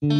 আমি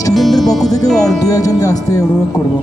স্টুডেন্টদের পক্ষ থেকেও আর দু একজনকে আসতে অনুরোধ করব।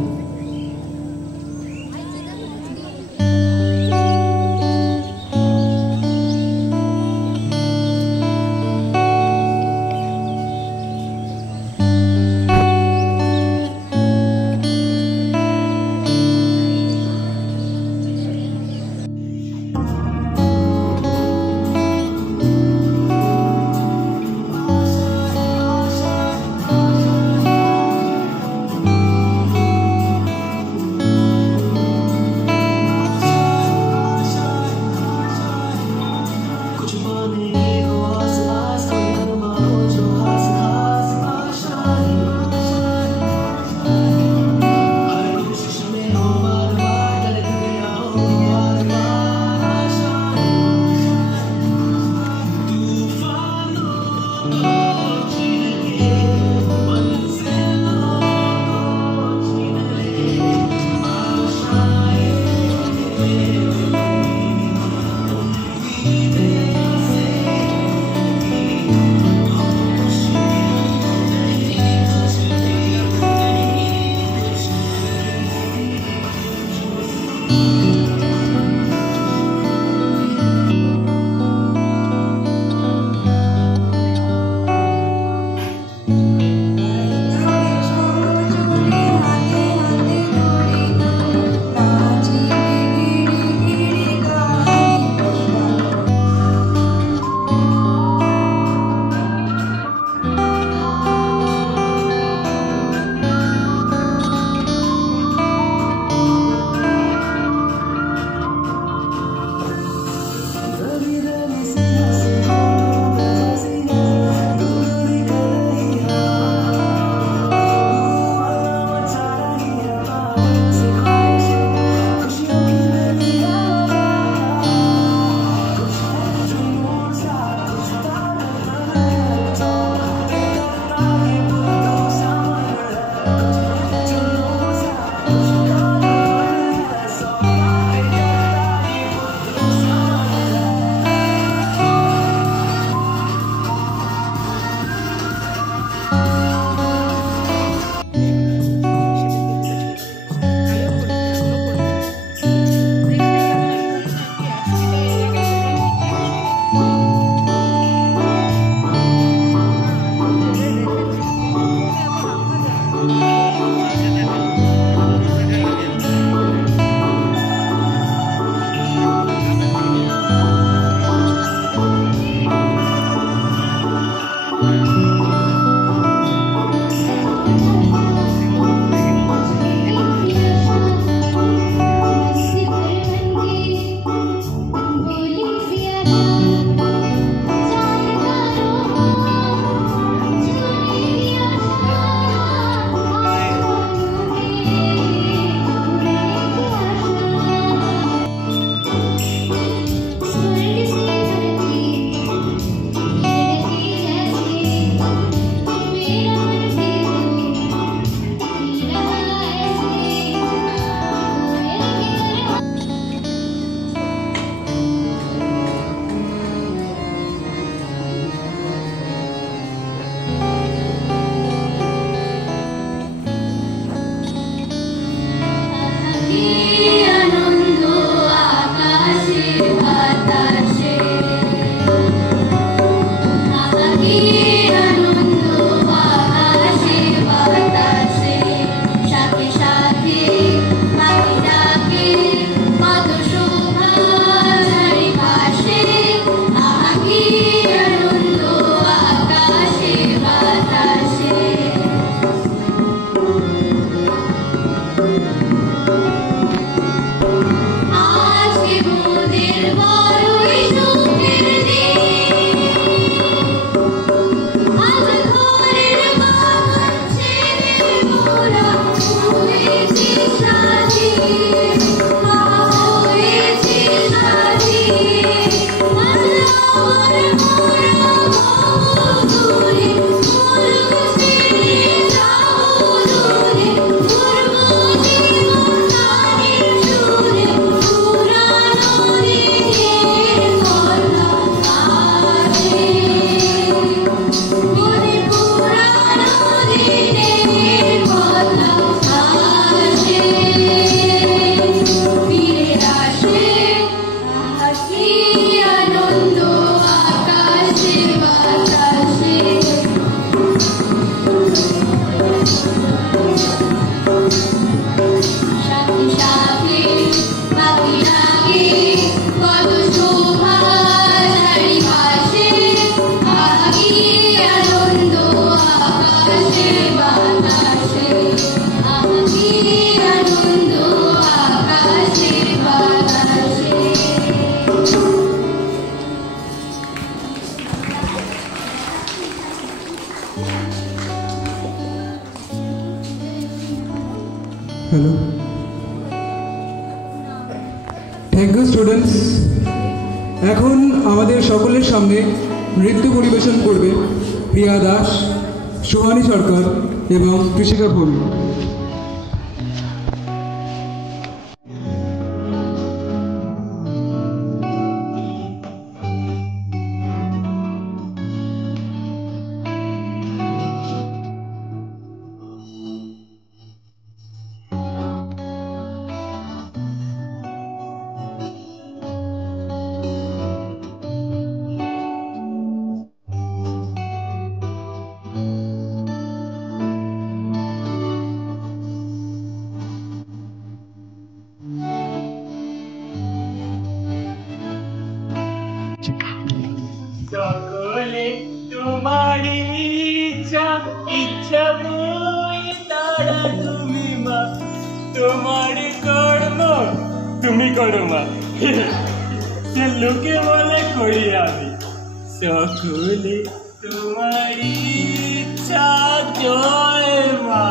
Hello, thank you students. এখন আমাদের সকলের সামনে নৃত্য পরিবেশন করবে প্রিয়া দাস, সোহানী সরকার এবং কৃষিকা ফুল। সকলে তোমারই ইচ্ছা ইচ্ছা বই তারা তুমি মা, তোমার কর্ম তুমি করো মা, সে লোকে বলে করি আমি। সকলে তোমারই ইচ্ছা জয় মা।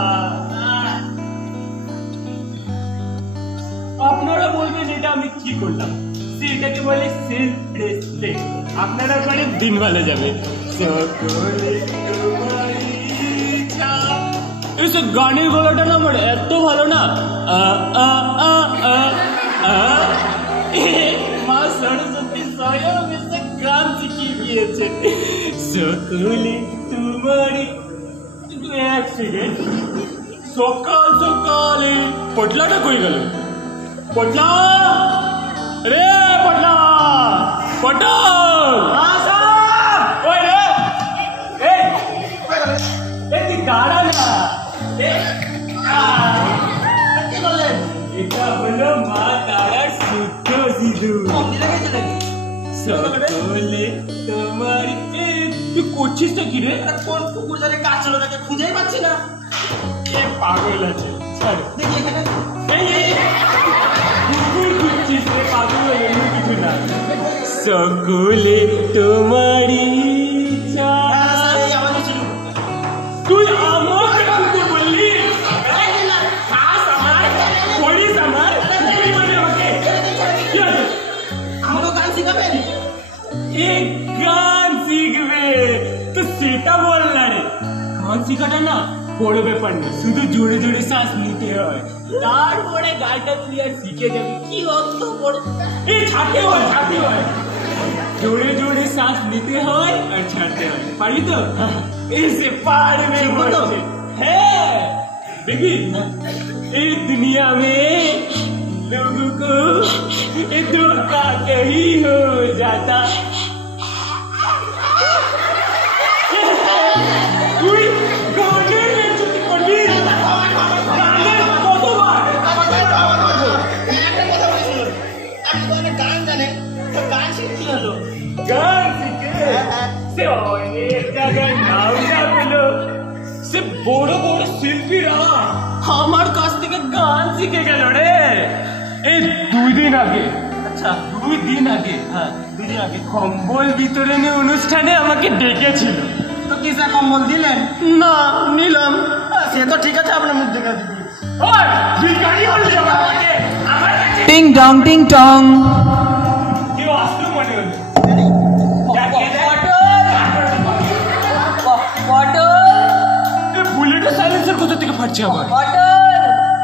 আপনারা বলবেন এটা আমি কি করলাম, সেটাকে বলে সেলফ রেসপেক্ট। আপনারা করেন দিন ভালো যাবে। এইসব গানের গলাটা না আমার এত ভালো না। মা সরস্বতী স্বয়ং এসে গান শিখিয়ে দিয়েছে। সকলে তোমারই এক সেকেন্ড, সকাল সকালে পটলাটা কই গেল? পটলা রে, পটলা পটল, ওই রে, তুই দাঁড়া না। এটা হলো মা তারার শুদ্ধ সিঁদুর। সকলে তোমার। তুই করছিস না কি রে? কোন কুকুর জানে কাজ চলো, তাকে খুঁজেই পাচ্ছি না। এ পাগল আছে, ছাড় দেখি এখানে। কুকুর খুঁজছিস রে, পাগল হয়ে কিছু না। সকলে তোমারই ইচ্ছা। তুই আমাকে কুকুর বললি? খাস আমার, করিস আমার, তুই বলবি আমাকে? কি আছে? আমাকে গান শিখাবেন? এই গান শিখবে তো সেটা বল না রে। গান শিখাটা না বড় ব্যাপার না, শুধু জোরে জোরে শ্বাস নিতে হয়, তারপরে গানটা তুই আর শিখে যাবি। কি অত বড়, এই ছাড়তে হয়, ছাড়তে হয়, জোরে জোরে শ্বাস নিতে হয় আর ছাড়তে হয়। পারবি তো? এসে পারবে বলছে। হ্যাঁ দেখবি, এই দুনিয়া में लोगों को धोखा कहीं हो जाता। অনেক জায়গায় নামটা পেলো। সে বড় বড় শিল্পীরা আমার কাছ থেকে গান শিখে গেল রে। এই 2 দিন আগে, আচ্ছা 2 দিন আগে, হ্যাঁ 2 দিন আগে কম্বল বিতরণী অনুষ্ঠানে আমাকে ডেকেছিল। তো কিসে কম্বল দিলেন? না নিলাম। সে তো ঠিক আছে, আপনার মুখ দেখে ওই ভিখারি হলি আমার কাছে, আমার কাছে টিং টং টিং টং। কেউ আসতো মনে হলো। বুলেটের সাইলেন্সার কোথা থেকে ফাটছে আবার?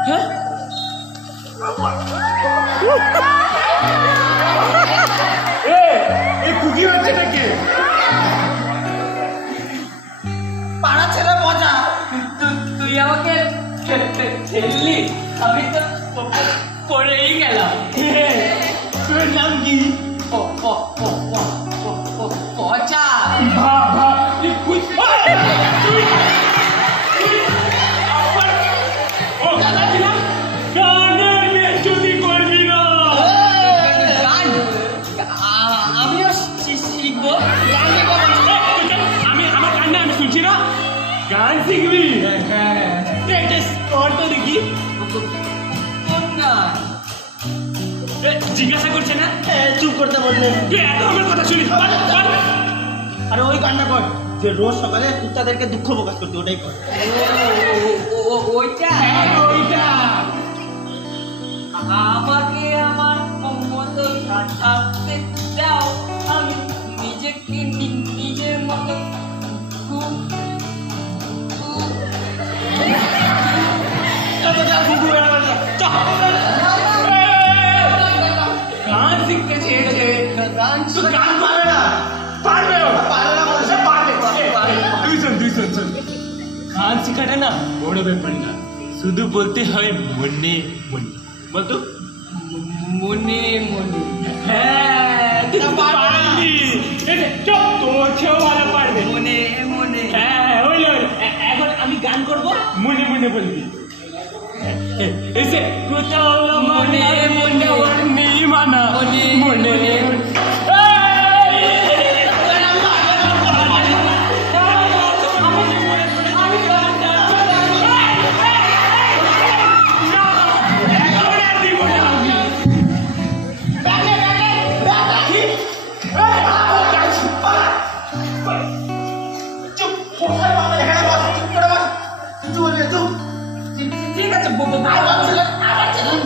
হ্যাঁ এই কুকি বাচ্চাটা কে? পাড়া ছেলে মজা। তুই আমাকে ঠেললি, আমি তো পড়েই গেলাম। তোর নাম কি? পচা। বাবা গানের বেচুতি করবি না। আমিও শিখবো। আমি আমার কান্না আমি শুনছি না, গান শিখবি? তো দেখি কোন গান? জিজ্ঞাসা করছে না, চুপ করতে বললেন। তুই এত আমার কথা শুনিস? আরে ওই গানটা কর যে রোজ সকালে কুত্তাদেরকে দুঃখ প্রকাশ করতে, ওটাই কর। ওইটা ওইটা আমাকে আমার মতো থাকতে দাও, আমি নিজেকে নিজের মতো গান শিখতে চেয়েছে। গান তুই গান পারবে না? পারবে ও। সে পারবে। তুই শোন। গান শেখাটা না বড় ব্যাপার না, শুধু বলতে হয় মনে মনে। বলতো মনে মনে। হ্যাঁ তুই পারবি। চপ তোর চেয়েও ভালো পারবে। মনে মনে। হ্যাঁ হইলো। এখন আমি গান করব, মনে মনে বলবি। এসে কোথাও মনে মনে নেই মানা মনে মনে। ঠিক আছে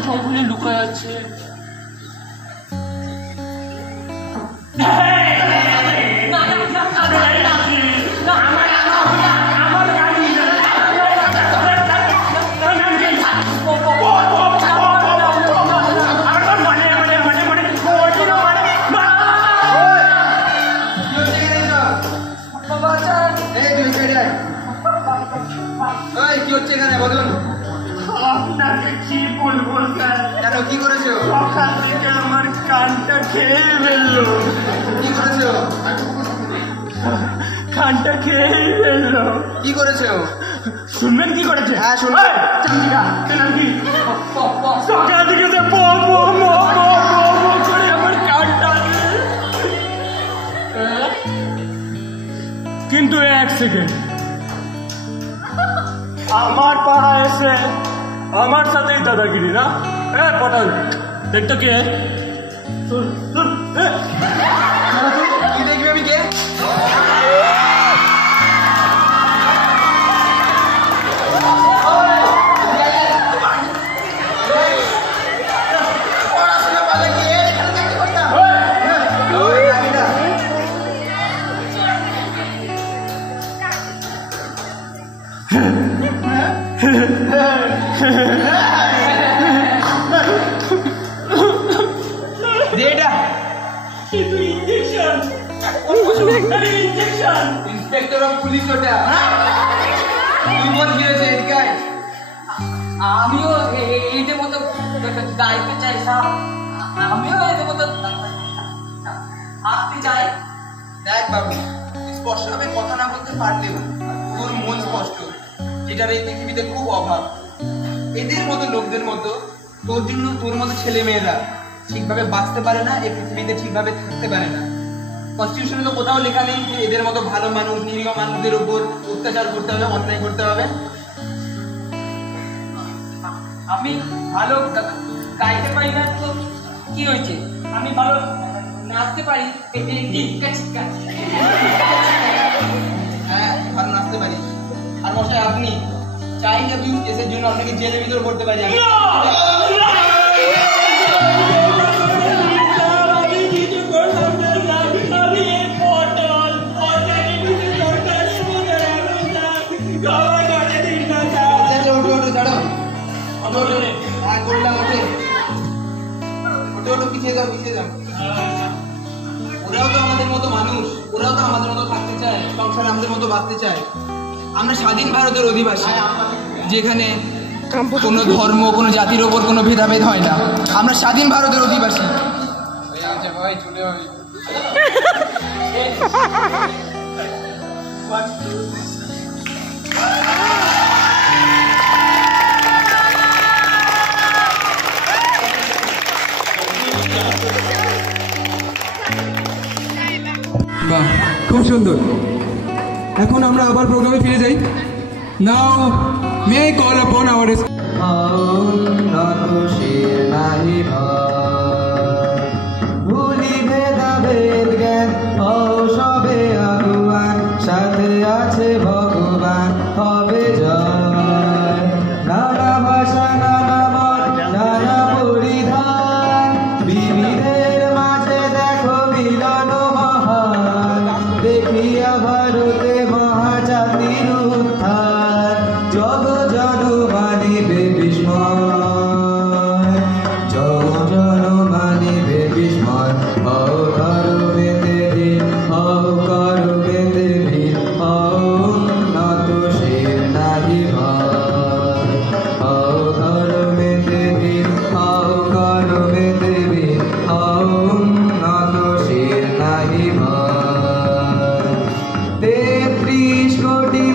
সবগুলো লুকায় আছে। কি হচ্ছে এখানে বলুন? আপনাকে কি বলবো স্যার, কেন, কি করেছো? সকাল থেকে আমার কানটা খেয়ে ফেললো। কি করেছো? কানটা খেয়ে ফেললো। কি করেছো? শুনবেন কি করেছে? হ্যাঁ, শুনবো। এই, চান্দিকা, তোর নাম কি? সকাল থেকে যে ব করে আমার কানটা। কিন্তু 1 সেকেন্ড, আমার পাড়া এসে আমার সাথেই দাদাগিরি না? পটাল দেখতো কে? কি দেখবি আমি কে? পড়াশোনা পালে কি এখানে চাকরি করতাম? ওই জানি না। এটা কিন্তু injection, injection. Inspector of police ওটা। তুই বল কি হয়েছে? এদিকে আয়। আমিও এইদের মতো গাইতে চাই স্যার, আমিও এদের মতো থাকতে চাই। দেখ বাবু, তুই স্পষ্টভাবে কথা না বলতে পারলেও তোর মন স্পষ্ট, যেটার এই পৃথিবীতে খুব অভাব। এদের মতো লোকদের মতো তোর জন্য তোর মতো ছেলে মেয়েরা ঠিকভাবে বাঁচতে পারে না, এই পৃথিবীতে ঠিকভাবে থাকতে পারে না। কনস্টিটিউশনে তো কোথাও লেখা নেই যে এদের মতো ভালো মানুষ নিরীহ মানুষদের উপর অত্যাচার করতে হবে, অন্যায় করতে হবে। আমি ভালো গাইতে পারি না তো কি হয়েছে? আমি ভালো নাচতে পারি। হ্যাঁ, ভালো নাচতে পারি। আর মশাই আপনি চাইল্ড অ্যাবিউজ কেসের জন্য আপনাকে জেলের ভিতর করতে পারি। ওরাও তো আমাদের মতো মানুষ, ওরাও তো আমাদের মতো থাকতে চায়, সংসারে আমাদের মতো বাঁচতে চায়। আমরা স্বাধীন ভারতের অধিবাসী, যেখানে কোনো ধর্ম, কোনো জাতির ওপর কোনো ভেদাভেদ হয় না। আমরা স্বাধীন ভারতের অধিবাসী। বাহ, খুব সুন্দর। এখন আমরা আবার প্রোগ্রামে ফিরে যাই। Now may I call upon our ভুলি ভেদাভেদ জ্ঞান সবে আগুয়ান, সাথে আছে ভগবান, হবে জয়। নানা ভাষা, নানা মত, নানা পরিধান, বিবিধের মাঝে দেখো মিলন মহান। দেখিয়া ভারতে মহাজাতির উত্থান, জগ জন মানিবে বিস্ময়, জগ জন মানিবে বিস্ময়। হও ধর্মেতে দিন, হও করবেতে ভিন, হও উন্নত শির নাহি ভয়। হও ধর্মেতে দিন, হও করবেতে ভিন, হও উন্নত শির নাহি ভয়। 33 কোটি